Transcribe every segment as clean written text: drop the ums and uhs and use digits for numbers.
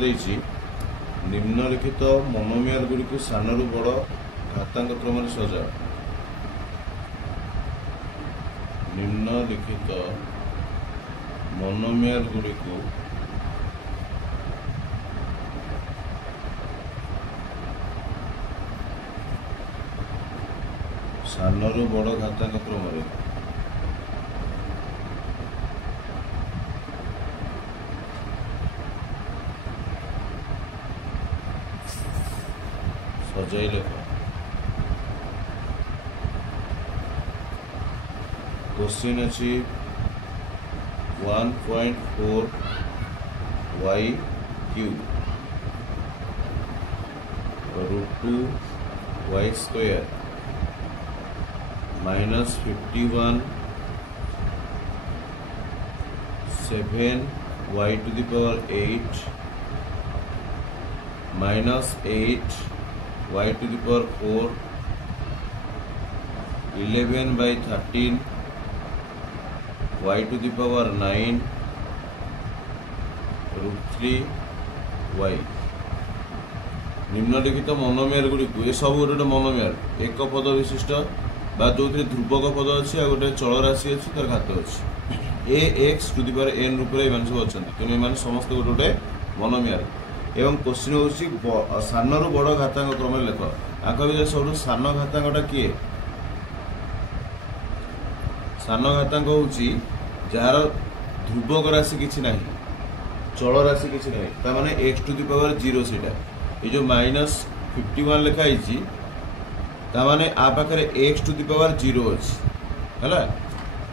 देछि निम्नलिखित मोनोमियर गुड़िक सानरू बड़ घातांक क्रम सजा। निम्नलिखित मोनोमियर गुड़िक सानरू बड़ घातांक क्रम सजाई लेख। क्वेश्चन अच्छी 1.4 y cube √2 y square minus 51 7 y to the power 8 minus 8 y to the power 4 11 by 13 y to the power 9 √3 y। निम्नलिखित मोनोमियर गुड़िक ये सब गोटे मोनोमियर एक पद विशिष्ट बा जो ध्रुवक पद अच्छी आ गोटे चल राशि अच्छी तार घात अच्छी a x to the power n रूप में सब अच्छा तेणु ये समस्त गोटे गोटे मोनोमियर। एवं क्वेश्चन हूँ सानरू बड़ घातांक क्रम लेख। आंक भितर सब सान घातांकटा किए सान घातांक हूँ जार ध्रुवक राशि किसी ना चल राशि किसी ना माने एक्स टू दी पावर 0 से ये जो -51 लिखाई ताने आ पाखे एक्स टू दी पावर 0 अच्छी है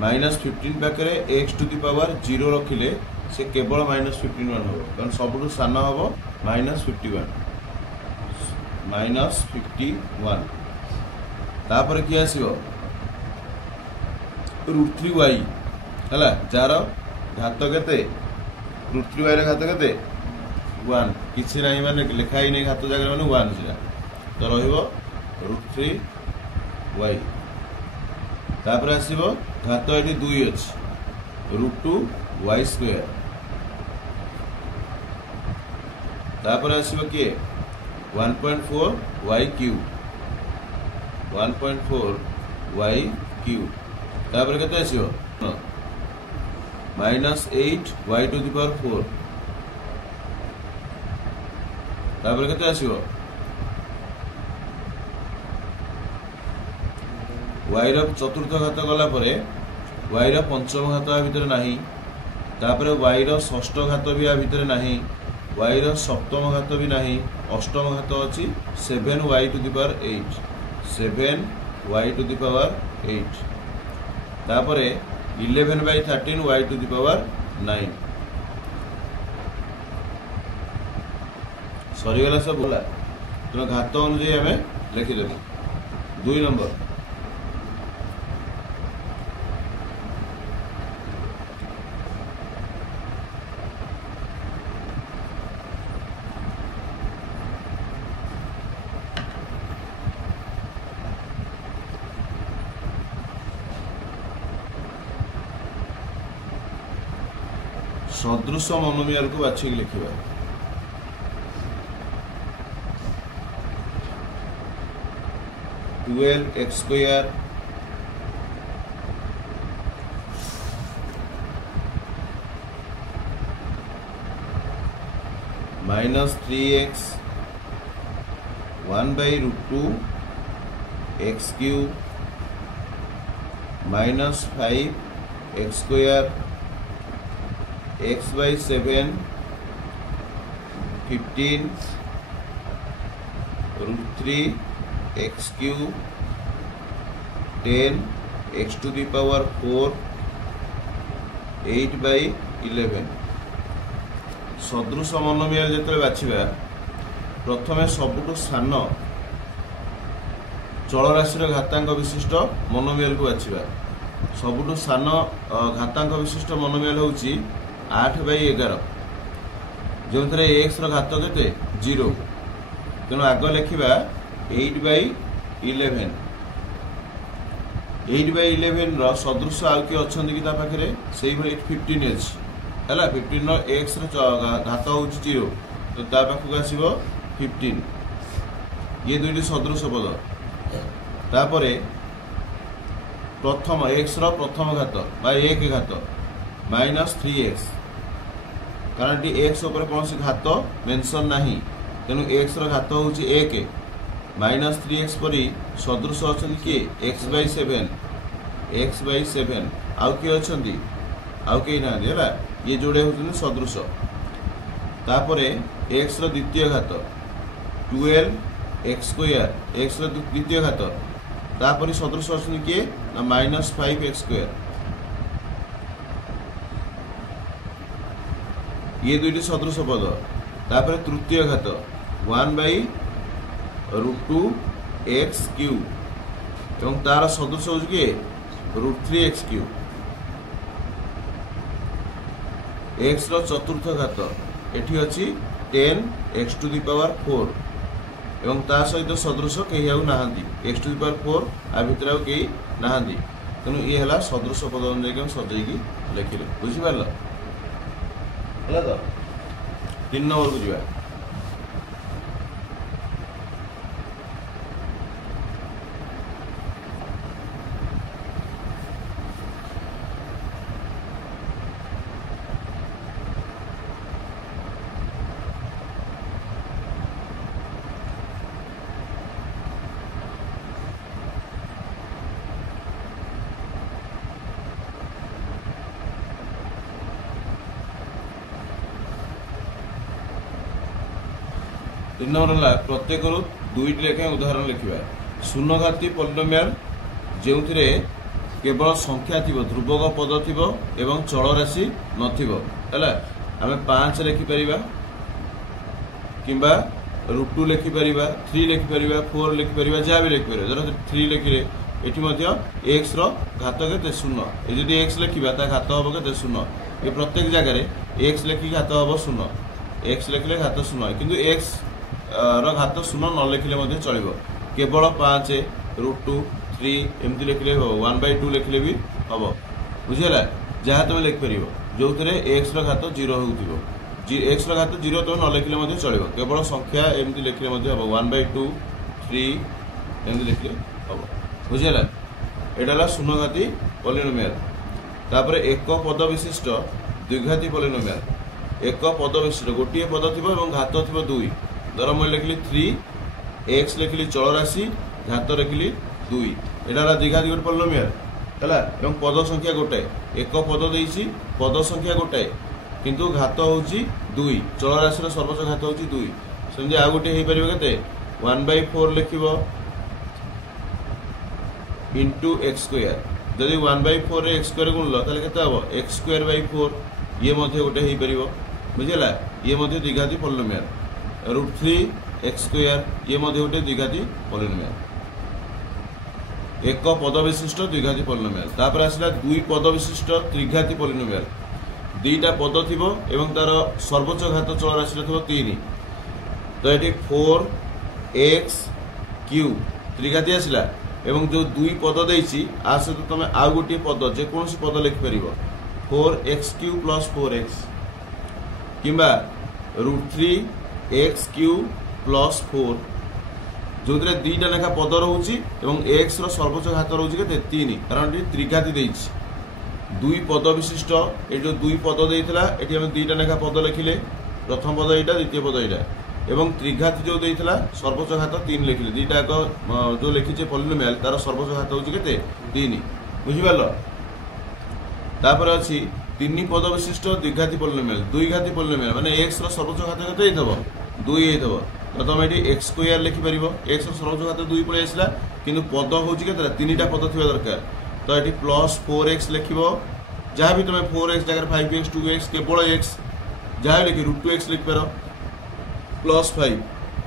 -15 पाखे एक्स टू दी पावर 0 रखिले से केवल -51 हम कारण सबुठ सान हम -51 तापर किए आसो √3 y है जार घात के √3 y घात के 1 किसी ना माने लिखाई नहीं घात जगह मैंने 1 से तो √3 y तापर आसो घात ये 2 अच्छी √2 y स्क्वायर तापर आसो किए 1.4 y क्यूब 1.4 y क्यूब तापर केते आसो -8 y टू दी पावर 4 तापर केते आसो y रो चतुर्थ घात गला परे y रो पंचम घात आ भितर नाही तापर y रो षष्ठ घात भी आ भितर नाही y रो सप्तम घात भी नाही अष्टम घात अछि 7y to the power 8 7y to the power 8 तापर 11 by 13 y to the power 9 सरीगला सब बोला तो घात अनुଯାयी आम लिखिदेलु। 2 नंबर सदृश मोनोमियर को बाछिक लिखिबा। (12x square -3x 1 by √2 x cube -5 x square x by 7 15 √3 x cube 10 x to the power 4 8 by 11। सदृश मोनोमियर जो बाछा प्रथम सबुठ सान चल राशि घातांक विशिष्ट मोनोमियर को बाछा। सबुठ सान घातांक विशिष्ट मोनोमियर हूँ 8 by 11 जो एक्स घात के 0 तेणु आग लिखा 8 by 11 8 by 11 सदृश आउ किए अच्छा कि पाखे से 15 अच्छी है 15 एक्स घात हूँ 0 तो ता पाखक आसीबो 15 ये दुईटी सदृश पद तापरे प्रथम x रो प्रथम घात बा एक घात -3x कारण टी x ऊपर कौन सी घात मेंशन नाही तेनु x रो घात होउची 1 -3x परी सदृश अछन कि x/7 आउ कि अछंती आउ के ना देला ये जोड़े होउछन सदृश तापरे x रो द्वितीय घात 12x² x रो द्वितीय घात तापरे सदृश अछन कि -5x² ये दुईटी सदृश पद तापरे तृतीय घात 1/√2x³ एवं तार सदृश हो √3x³ x रो चतुर्थ घात एठी अछि 10x⁴ एवं ता सहित सदृश कहीं आउ नाहांती x⁴ आ भितर आउ कहीं नाहांती तेणु ये हला सदृश पद अनुଯାयी हम सजेगी लिखिले बुझी पारल हला तो 3 नंबर को जिवा 3 नंबर है प्रत्येक दुईटी लेखा उदाहरण लिखा शून्यघाती पॉलिनोमियल जो केवल संख्या थी ध्रुवक पद थी एवं चल राशि नथिबो आम 5 लिखिपर कि √2 लिखिपर 3 लिखिपर 4 लिखिपर जहाँ भी लिखिपर धर 3 लिखिले ये एक्स घात के 0 ये एक्स लिखा घात हम के 0 ये प्रत्येक जगह एक्स लिखिक घात हम 0 एक्स लिखिले घात 0 किंतु एक्स घात 0 न लिखिले चलो केवल 5 √2 3 एमती लिखिले 1/2 लिखिले भी हम बुझेगा जहाँ तुम लिखिपर जो एक्स घात 0 हो एक्स घात 0 तुम न लिखिले चलो केवल संख्या एमती लिखिले हम 1/2 3 एमती लिखिले हम बुझेगा यहाँ शून्यघाती पॉलिनोमियल तापर एक पद विशिष्ट द्विघाती पॉलिनोमियल एक पद विशिष्ट गोटे पद थी घात थी 2 धर मैं लिखिली 3 एक्स लिखिली चल राशि घात लिखिली 2 यहाँ द्विघाती गोटे पॉलिनोमियल है पद संख्या गोटे एक पद देसी पद संख्या गोटे किंतु घात हूँ 2 चल राशि सर्वोच्च घात हूँ 2 सेमती आ गोटे हो पार के 1/4 लिख इंटू x² जदि 1/4 x² गुणल के x²/4 ये गोटे हो पार बुझेगा ये द्विघाती पॉलिनोमियल √3x² ये गोटे द्विघाती पॉलिनोमियल एक पद विशिष्ट द्विघाती पॉलिनोमियल तापर आसला दुई पद विशिष्ट त्रिघाती पॉलिनोमियल दुईटा पद थी तार सर्वोच्च घात चल राशि थो 3 तो ये 4x³ त्रिघाती आसला एवं जो दुई पद देसी आ सहित तुम आउ गोटे पद जेकोसी पद लिखिपर 4x³ + 4x किंबा √3x³ + 4 जो दुईटा लेखा पद रोचे एक्स सर्वोच्च घात रोचे के 3 कारण ये त्रिघाती देती दुई पद विशिष्ट ये जो दुई पद देता ये दुईटा लेखा पद लिखिले प्रथम पद यहाँ द्वितीय पद यहाँ एवं त्रिघाती जो देता सर्वोच्च घात 3 लिखिले दुईटा जो लिखीचे पॉलिनोमियल तार सर्वोच्च घात हूँ के 3 बुझिपार तापर अच्छी 3 पद विशिष्ट द्विघाती पॉलिनोमियल दुईघाती पॉलिनोमियल माने एक्स सर्वोच्च घात के 2 हो तो तुम ये x² लिखिपर एक्स सर्वोच्च घात 2 पड़े आसला कि पद हूँ के 3टा पद थी दरकार तो ये +4x लिख जहाँ भी तुम 4x जगह 5x 2x केवल x जहाँ लिख √2x लिखिपर +5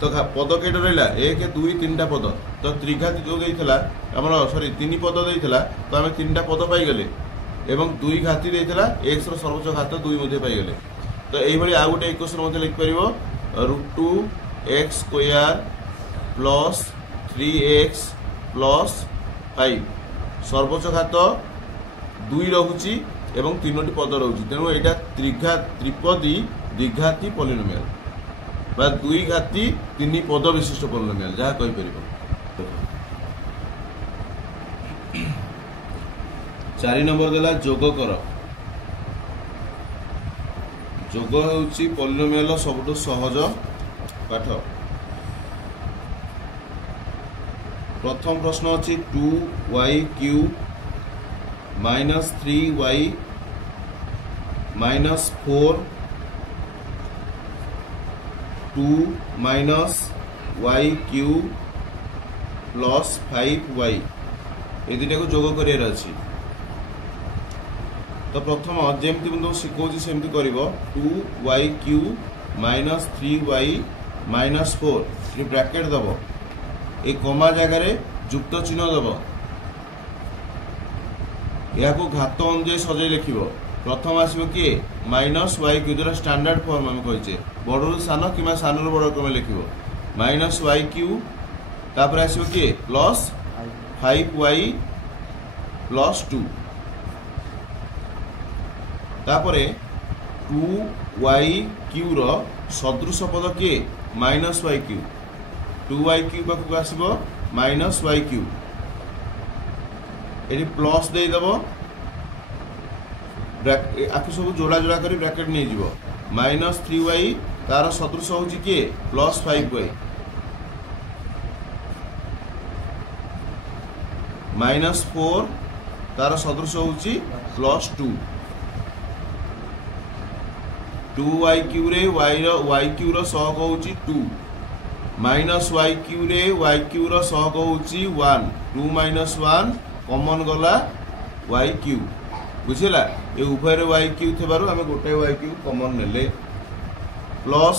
तो पद कईटा रहा 1 2 3टा पद तो त्रिघाती जो देता आम सरी 3 पद देता तो आम 3टा पद पाईगले एवं दुई घाती देता एक्स सर्वोच्च घात 2 पाईगले तो यही आ गोटे इक्वेशन लिखिपर √2x² + 3x + 5 सर्वोच्च घात 2 रहुची एवं 3टी पद रहुची तेणु यहाँ त्रिपदी द्विघाती पॉलिनोमियल बा 2 घाती 3 पद विशिष्ट पॉलिनोमियल जहाँ कहि परिबो। 4 नंबर देला जोग कर। जोग होउची पॉलिनोमियल सबटु सहज पाठ। प्रथम प्रश्न अछि 2y³ -3y -4 2 -y³ plus 5y ए दुटा को जोग करियर अछि। तो प्रथम जेमती तुम शिखौची सेमती करिवो 2y³ -3y -4 ये ब्रैकेट दबो ए कमा जगह युक्त चिन्ह दबो या को घात अनुଯାयी सजै लिखिबो। प्रथम आसीबो कि -y³ जोरा स्टैंडर्ड फॉर्म हम कहिचे बड़रू सान किमा सानरू बड़ क्रम लिखिबो -y³ तापर आसीबो कि प्लस 5y प्लस 2 तापरे 2y³ रो सदृश पद के -y³। 2y³ पाखु आसीबो -y³ eighty plus दे दबो आकु सब जोड़ा जोड़ा करी ब्रैकेट नहीं जीवो -3y तार सदृश होची के प्लस 5y -4 तार सदृश होची प्लस 2 2y³ रे y³ रो सहग होची 2 -y³ रे y³ रो सहग होची 1 2 -1 कॉमन गला y³ बुझिला ए उभय रे y³ थबारु हम गोटे y³ कॉमन नेले प्लस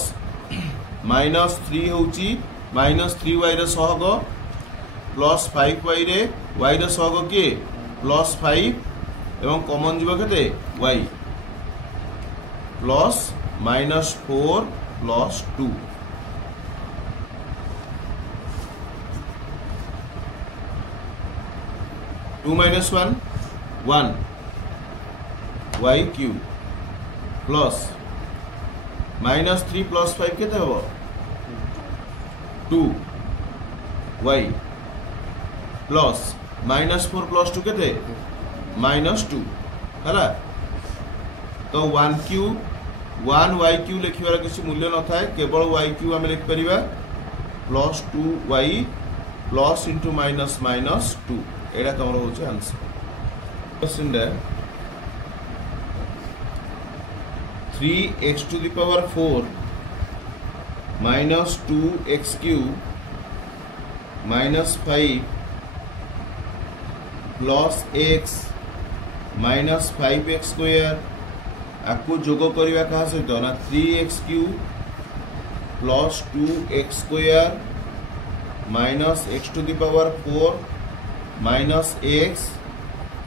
-3 होची -3y रे सहग प्लस 5y रे y रे सहग के प्लस 5 एवं कॉमन जीव केते y plus -4 plus 2 2 -1 1 y³ plus -3 plus 5 केते हबो 2 y प्लस -4 प्लस 2 केते -2 हला। तो 1 y³ लिखिबार किसी मूल्य न थाए केवल y³ हम लिख परिबा plus 2y plus into minus minus 2 एटा तमरो होचे आंसर। क्वेश्चन दे 3x⁴ minus 2x³ minus 5 plus x minus 5x² आपको जोग करवा कहा सहित ना 3x³ plus 2x² minus x⁴ minus x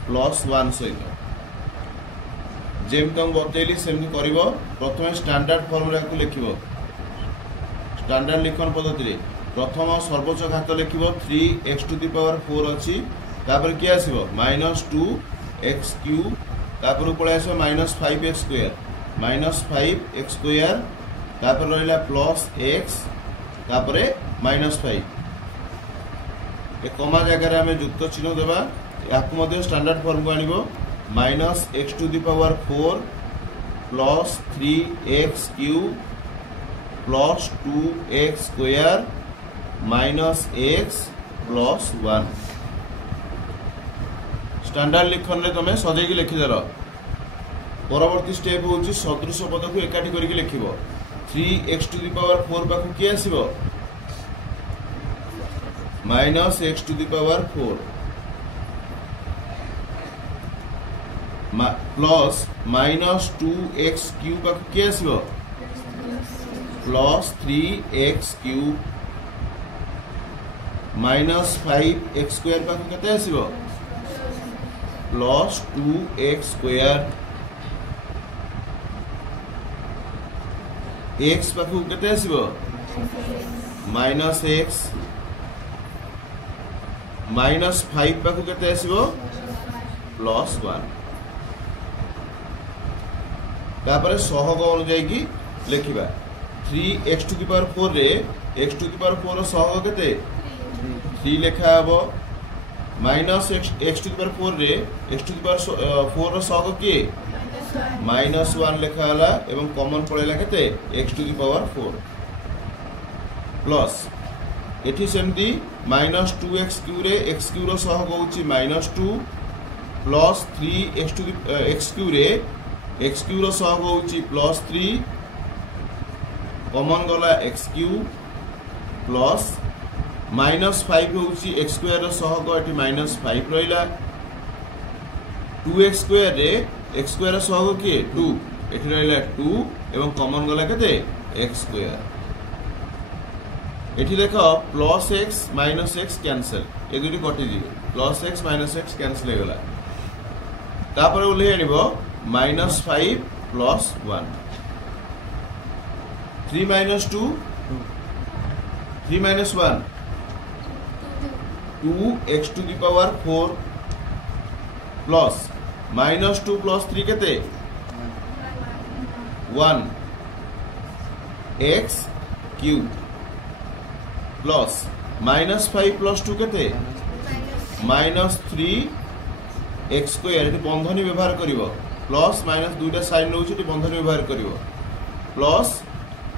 plus 1 सहित जेम तुम बतैली सेमती करिवो। प्रथम स्टैंडर्ड फॉर्मूला को लिखिवो स्टैंडर्ड लिखन पद्धति रे प्रथम सर्वोच्च घात लिखिवो 3x⁴ अछि तापर के आसीबो -2x³ तापर पळे आसीबो -5x² -5x² तापर रहला प्लस x तापर -5 ए कमा जगह रे हमें युक्त चिन्ह देबा याकु मध्ये स्टैंडर्ड फॉर्म को आनिबो -x⁴ plus 3x³ plus 2x² minus x plus 1 standard लिखन रे तमे सजै के लिखि देलो। परवर्ती स्टेप होची सदृश पद को एकाठी करके लिखिबो 3x⁴ पाखु के आसीबो -x⁴ प्लस -2x³ पाखु के आसीबो प्लस 3x³ -5x² पाखु केते आसीबो प्लस 2x² x पाखु केते आसीबो -x -5 पाखु केते आसीबो प्लस 1 तापर सहग अनुଯାयी की लिखिबा 3x टू द पावर 4 रे x टू द पावर 4 रो सहग केते 3 लेखा हबो minus x to the power 4 रे x टू द पावर 4 रो सहग के -1 लेखा हला एवं कॉमन पड़ेला केते x to the power 4 plus एठी सेमती -2x क्यू रे x क्यू रो सहग होउची -2 plus 3x to the x cube रे x क्यू रो सहग होउची +3 कॉमन गला x क्यू प्लस -5 होउची x स्क्वायर रो सहग एठी -5 रहिला 2x स्क्वायर रे x स्क्वायर रो सहग के 2 एठी रहिला 2 एवं कॉमन गला केते x स्क्वायर एठी देखो +x -x कैंसिल ए दुटी कटि दिबे +x -x कैंसिल हे गला तापर उले आनिबो -5 + 1 3 minus 2 3 minus 1 2x to the power 4 plus -2 plus 3 केते 1 x cube plus -5 plus 2 केते -3 x square एटी बंधनी व्यवहार करिवो प्लस माइनस दुईटा साइन नउछि एटी बंधनी व्यवहार करिवो प्लस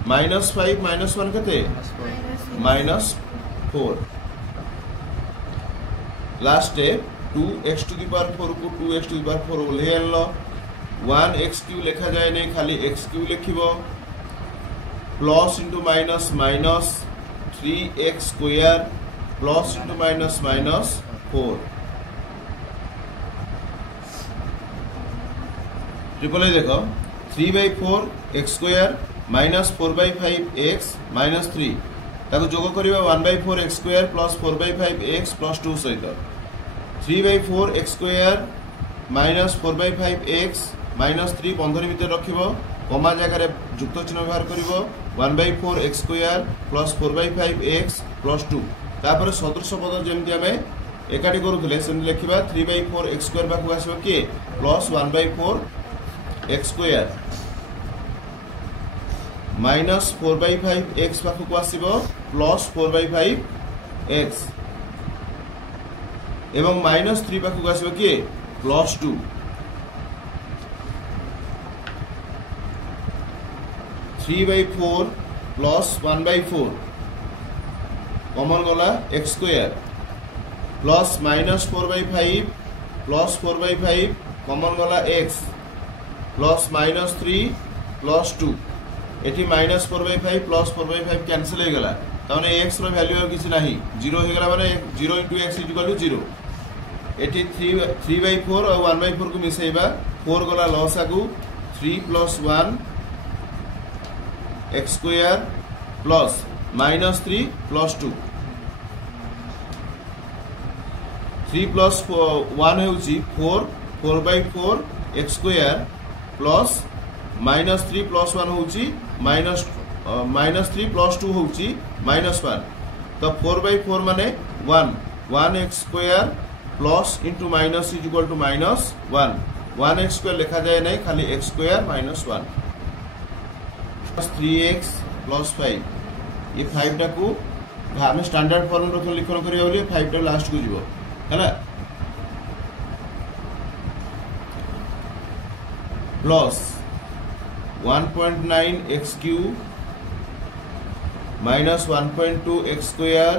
-5 -1 केते -4 last step 2x to the power 4 को 2x टू द पावर 4 ओले आनलो 1x क्यू लिखा जाय नै खाली x क्यू लिखिबो plus into minus minus 3x square plus into minus minus 4 triple ए देखो 3/4 x स्क्वायर -4/5 x -3 ताको जोग करिवा 1/4 x square plus 4/5 x plus 2 सहित 3/4 x स्क्वायर -4/5 x -3 बंधनी भीतर रखिबो कमा जगह रे युक्त चिन्ह व्यवहार करिवो 1/4 x square plus 4/5 x plus 2 तापर सदृश पद जेमति हमें एकाठी करूथले सेम लिखिबा 3/4 x स्क्वायर बाकू आसीबो के प्लस 1/4 x स्क्वायर -4/5 x पाखु आसीबो प्लस 4/5 x एवं -3 पाखु आसीबो के प्लस 2 3/4 प्लस 1/4 कॉमन गला x square plus -4/5 plus 4/5 common गला x प्लस -3 प्लस 2 एटी -4/5 प्लस 4/5 कैंसिल हो गला ताने x रो वैल्यू और किछि नाही 0 हो गला माने 0 * x = 0 एटी 3/4 और 1/4 को मिसेइबा 4 गला लॉस आगु 3 + 1 x स्क्वायर प्लस -3 प्लस 2 3 + 1 होउची 4 4/4 x स्क्वायर प्लस -3 + 1 होउची -3 + 2 होउची -1 तो 4/4 माने 1 x square plus into minus is equal to -1 1x square लिखा जाए नहीं खाली x स्क्वायर -1 3x + 5 ये 5 टा को हम स्टैंडर्ड फॉर्म रो लिखन करियो बोली 5 टा लास्ट को जीवो हैला plus 1.9 x cube minus 1.2 x square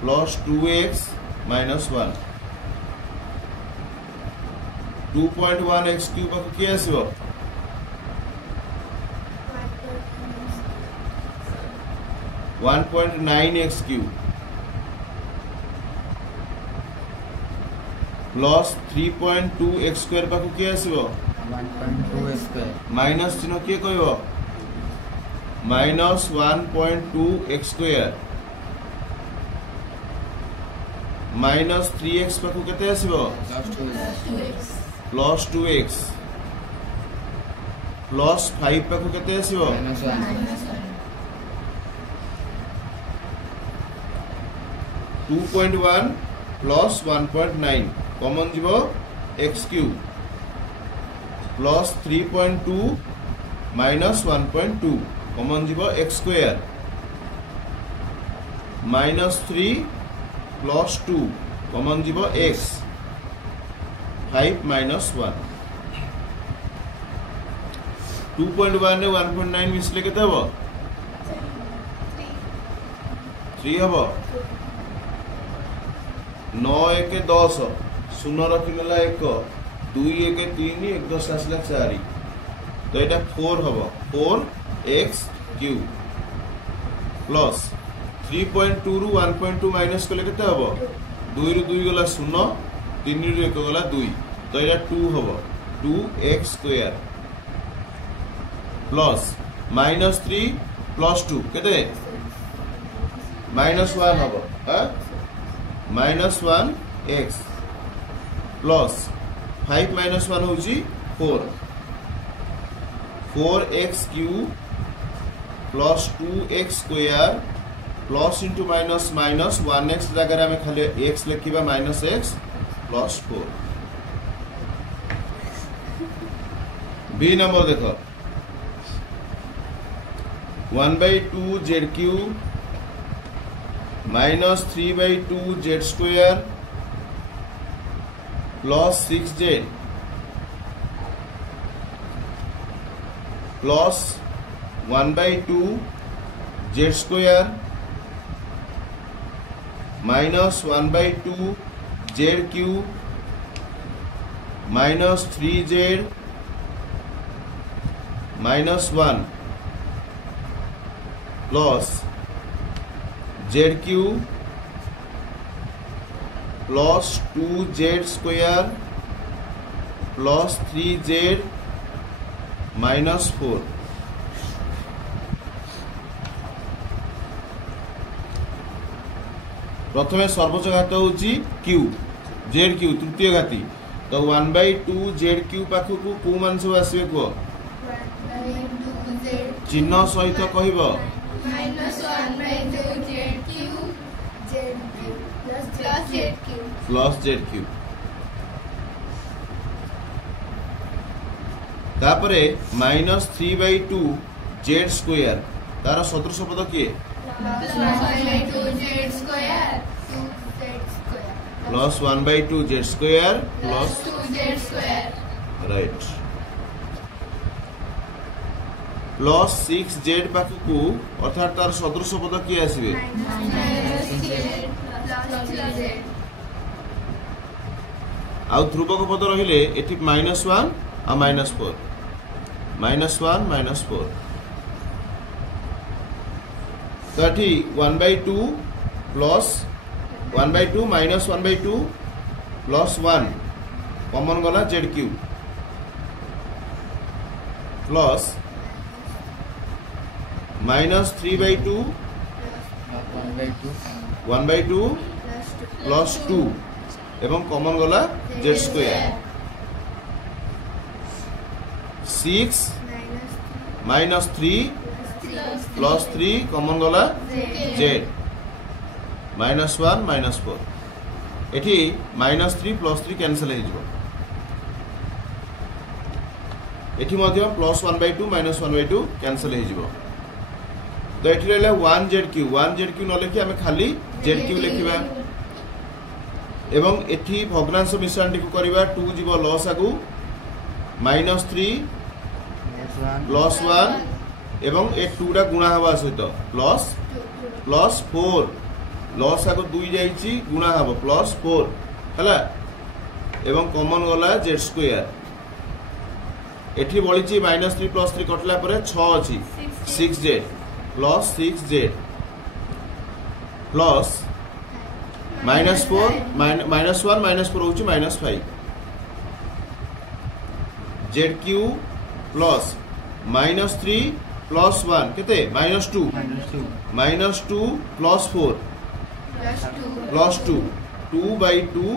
plus 2x minus 1 2.1 x cube को क्या आसीबो 1.9 x cube plus 3.2 x square को क्या आसीबो 1.2 स्क्वायर माइनस चिन्ह किए कहबो -1.2 x स्क्वायर -3x पाखु केते आसीबो प्लस 2x प्लस 5 पाखु केते आसीबो -1 प्लस 1.9 कॉमन जीवो x cube plus 3.2 minus 1.2 common जीव एक्स स्क्वायर -3 प्लस 2 कॉमन जीव एक्स 5 माइनस 1 2.1 रे 1.9 मिसले केते हबो 3 हबो 9 1 10 शून्य रखिनेला 1 2 1 3 1 10 आसला 4 तो एटा 4 हबो 4x क्यूब प्लस 3.2 रु 1.2 माइनस कले केते हबो 2 रु 2 गला 0 3 रु 1 गला 2 तो एटा 2 हबो 2x स्क्वायर प्लस -3 प्लस 2 केते -1 हबो -1 x प्लस 5 माइनस 1 होची 4 4x cube plus 2x square plus into minus minus 1x जगह में खाली x लिखिबा -x प्लस 4 बी नंबर देखो 1/2 z cube -3/2 z square plus 6z plus 1/2 z square -1/2 z cube -3z -1 plus z cube plus 2z square plus 3z -4 प्रथमे सर्वोच्च घात होची क्यूब z क्यूब तृतीय घाती तो 1/2 z क्यूब पाखु को मान सब आसीबे को चिन्ह सहित कहबो प्लस z क्यूब तापरे -3/2 z स्क्वायर तार सदृश पद किए plus 1/2 z square plus 2z square right plus 6z पाखु अर्थात तार सदृश पद किए आसीबे आ ध्रुवक पद रहिले एठी -1 आ -4 -1 -4 तो एठी 1/2 प्लस 1/2 -1/2 प्लस 1 कॉमन गला z क्यूब प्लस -3/2 1/2 प्लस 2 एवं कॉमन गला z स्क्वायर 6 -3 प्लस 3 कॉमन गला z -1 -4 एठी -3 प्लस 3 कैंसिल हो जिवो एठी मध्य प्लस 1/2 -1/2 कैंसिल हो जिवो तो एठी रहला 1z क्यूब न लिखि हमें खाली z क्यूब लिखिबा एवं एठी भग्नांश मिश्रण टी को करबा 2 जीव लॉस आगु -3 प्लस 1 एवं ए 2 टा गुणा हवा सहित प्लस 4 लॉस आगु 2 जाईची गुणा हबो प्लस 4 हला एवं कॉमन गला z स्क्वायर एठी बळीची -3 प्लस 3 कटला परे 6 अछि 6z प्लस 6z प्लस -4 -1 -4 होची -5 z क्यूब प्लस -3 प्लस 1 केते -2 plus 4 plus 2 2/2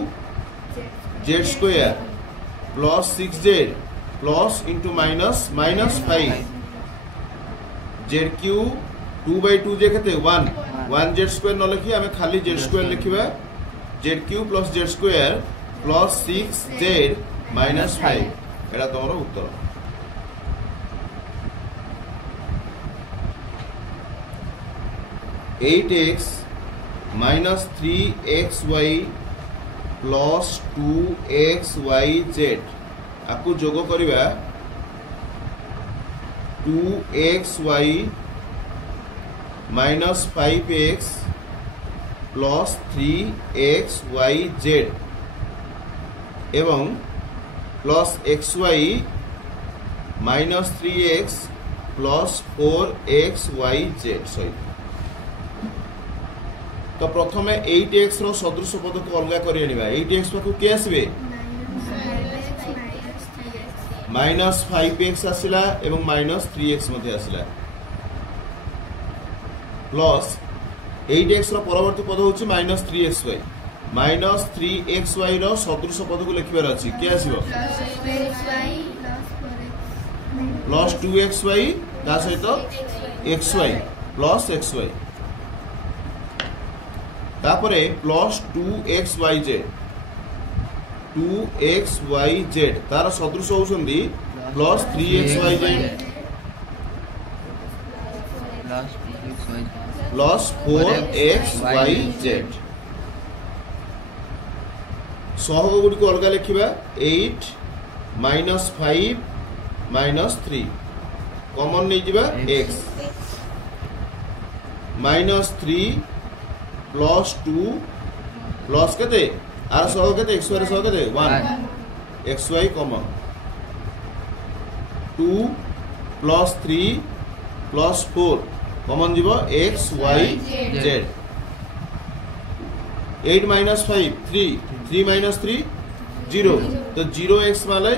z square plus 6z plus into minus -5 z cube 2/2 जे केते 1 z स्क्वायर न लिखि हमें खाली z स्क्वायर लिखिबा z cube plus z square plus 6z -5 एटा तमरो उत्तर 8x minus 3xy plus 2xyz आपको जोग करिबा 2xy minus 5x plus 3xyz एवं plus xy minus 3x plus 4xyz सही तो प्रथम 8x रो सदृश पद को अलग करि आनिबा 8x को के आसीबे माइनस 5x आसिला एवं माइनस 3x मध्ये आसिला प्लस 8x रो परवर्ती पद होछि माइनस 3xy माइनस 3xy रो सदृश पद को लिखिबार अछि के आसीबो प्लस 2xy ता सहित xy प्लस xy तापरे प्लस 2xyz तार सदृश होउछंदी प्लस 3xyz प्लस 4xyz सहग गुडी को अलग लिखिबा 8 minus 5 minus 3 कॉमन नै जिबा x minus 3 plus 2 plus केते आर सहग केते xy रे सहग केते 1 xy common 2 plus 3 plus 4 common जिबो xyz 8 minus 5 3 3 minus 3 0 तो 0x माले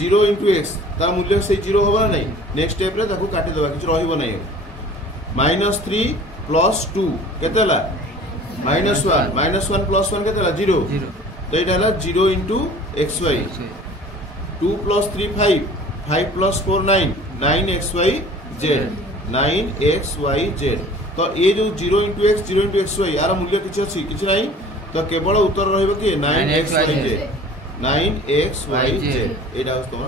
0 into x ता मूल्य से 0 होबा नै नेक्स्ट स्टेप रे ताको काटि देबा किछ रहिबो नै -3 plus 2 केतेला -1 plus 1 केतेला 0 तो एटा हला 0 into xy 2 plus 3 5 5 plus 4 9 9xyz 9xyz तो ये जो 0 into x 0 into xy यार मूल्य किछ अछि किछ नै तो केवल उत्तर रहइबो कि 9xyz 9xyz एटा होस तोर